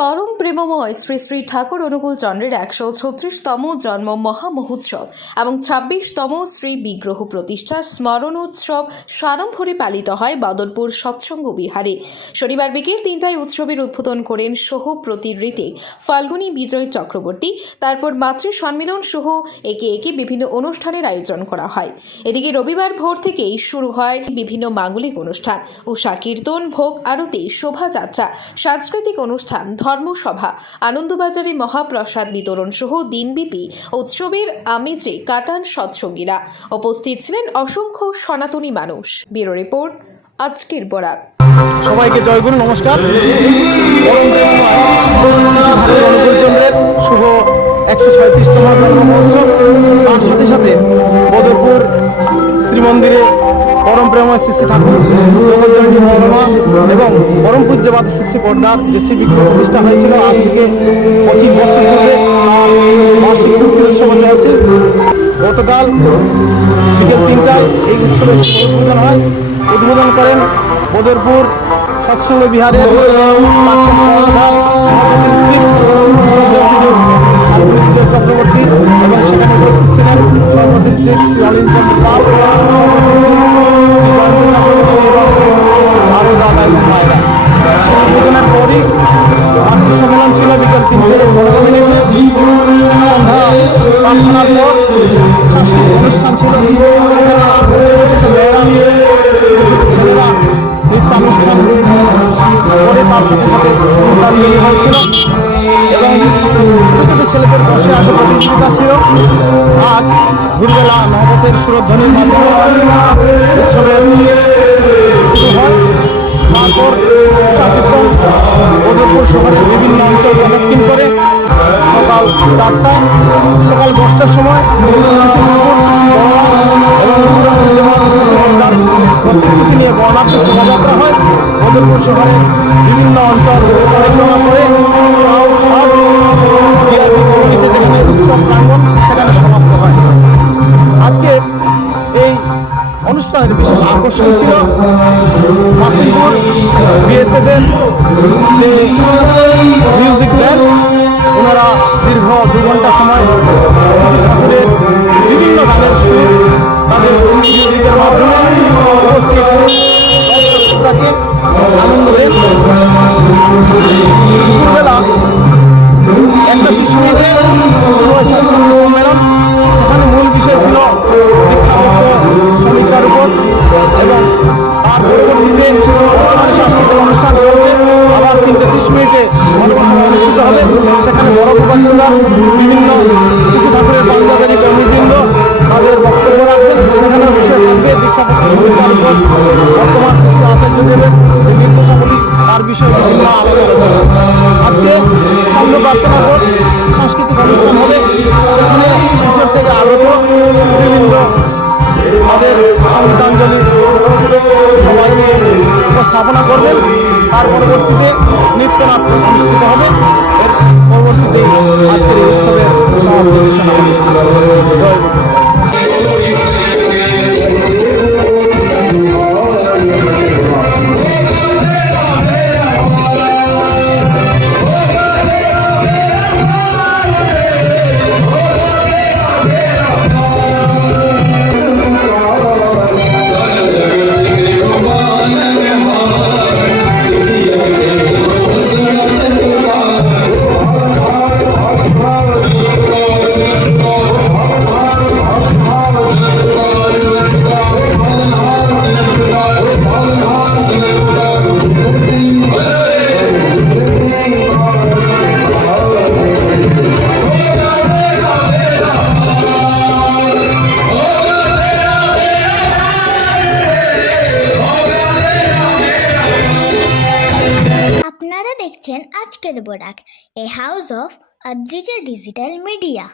পরম প্রেমময় শ্রী শ্রী ঠাকুর অনুকূল চন্দ্রের ১৩৬তম জন্ম মহামহোৎসব এবং ২৬তম শ্রী বিগ্রহ প্রতিষ্ঠা স্মরণোৎসব সাড়ম্বরে পালিত হয় বদরপুর সৎসঙ্গ বিহারে। শনিবার বিকেল ৩টায় উৎসবের উদ্বোধন করেন সহ প্রতিরৃতি ফাল্গুনী বিজয় চক্রবর্তী। তারপর মাতৃ সম্মিলন সহ একে একে বিভিন্ন অনুষ্ঠানের আয়োজন করা হয়। এদিকে রবিবার ভোর থেকেই শুরু হয় বিভিন্ন মাঙ্গলিক অনুষ্ঠান, উষা কীর্তন, ভোগ আরতি, শোভাযাত্রা, সাংস্কৃতিক অনুষ্ঠান, ধর্মসভা, আনন্দবাজারে মহাপ্রসাদ বিতরণ সহ দিনব্যাপী উৎসবের আমেজে কাটান সৎসঙ্গীরা। উপস্থিত ছিলেন অসংখ্য সনাতনী মানুষ। ব্যুরো রিপোর্ট, আজকের বরাক। সবাইকে জয়গুরু, নমস্কার। অনুকূল চন্দ্রের শুভ ১৩৬তম জন্ম মহোৎসব, তার সাথে সাথে বদরপুর শ্রীমন্দিরে পরম প্রেমময় শ্রী শ্রী ঠাকুর জগজ্জননী মৌলানা এবং পরম পূজ্যপাদ শ্রী শ্রী পর্দার যে শ্রী বিগ্রহ প্রতিষ্ঠা হয়েছিল আজ থেকে ২৫ বছর পূর্বে, তার বার্ষিক মূর্তি উৎসব চলছে। গতকাল বিকেল ৩টায় এই উৎসবের উদ্বোধন হয়। উদ্বোধন করেন বদরপুর সৎসঙ্গ বিহারের ফাল্গুনী বিজয় চক্রবর্তী এবং সেখানে উপস্থিত ছিলেন সভাপতি শ্রী অনিল চন্দ্র পাল, শ্রী জয়ন্ত চক্রবর্তী এবং আরও দাদা এবং মায়েরা। সেই উদ্বোধনের পরই মাতৃ সম্মেলন ছিল বিকেল ৩:১৫। সন্ধ্যা প্রার্থনার পর সাংস্কৃতিক অনুষ্ঠান ছিল। সেখানে ছোটো ছোটো মেয়েরা, ছোটো ছোটো ছেলেরা নৃত্যানুষ্ঠান করে তার সাথে সাথে সঙ্গীতান তৈরি হয়েছিল এবং ছোটো ছোটো ছেলেদের বসে আগে প্রতিযোগিতা ছিল। আজ ভোরবেলা নহবতের সুরধ্বনির মাধ্যমে উৎসবের শুরু হয়। তারপর উষা কীর্তন বদরপুর শহরের বিভিন্ন অঞ্চল প্রদক্ষিণ করে সকাল ৪টায়, সকাল ১০টার সময় শ্রী ঠাকুর, শ্রী বড়মা এবং শ্রী পর্দার প্রতিকৃতি নিয়ে বর্ণাঢ্য শোভাযাত্রা হয়। বদরপুর শহরের বিভিন্ন অঞ্চল পরিক্রমা করে জিআরপি কলোনিতে যেখানে উৎসব প্রাঙ্গণ সেখানে সমাপ্ত হয়। আজকে এই অনুষ্ঠানের বিশেষ আকর্ষণ ছিল মাসিমপুর বিএসএফের যে মিউজিক ব্যান্ড। ওনারা দীর্ঘ ২ ঘন্টা সময় শ্রী ঠাকুরের বিভিন্ন গানের সুর তাদের মিউজিকের মাধ্যমে উপস্থিত তাকে আনন্দ দেন। দুপুরবেলা 1:30 শুরু হয় সৎসঙ্গ সম্মেলন। সেখানে মূল বিষয় ছিল দীক্ষাপত্র সমীক্ষার উপর এবং তার পরবর্তীতে সাংস্কৃতিক অনুষ্ঠান চলছে। আবার 3:30 ধর্মসভা অনুষ্ঠিত হবে। সেখানে বড় উপাধ্যায়রা বিভিন্ন শ্রী ঠাকুরের পাঞ্জাবের কর্মীবৃন্দ তাদের বক্তব্য রাখবেন। সেখানে বিষয় থাকবে দীক্ষাপত্র সমীক্ষার উপর বর্তমান শ্রী আচার্যদেবের যে নির্দেশাবলী তার বিষয়ে বিভিন্ন আলোচনা। আজকে সামনে প্রার্থনার পর সাংস্কৃতিক অনুষ্ঠান হবে। সেখানে শিলচর থেকে আগত শিল্পীবৃন্দ তাদের সঙ্গীতাঞ্জলি সবাইকে উপস্থাপনা করবেন। তার পরবর্তীতে নৃত্যনাট্য অনুষ্ঠিত হবে। এর পরবর্তীতে আজকের এই উৎসবের সমাপ্তি ঘোষণা হবে। জয় গুরু। আপনারা দেখছেন আজকের Barak, a house of Adrija digital media.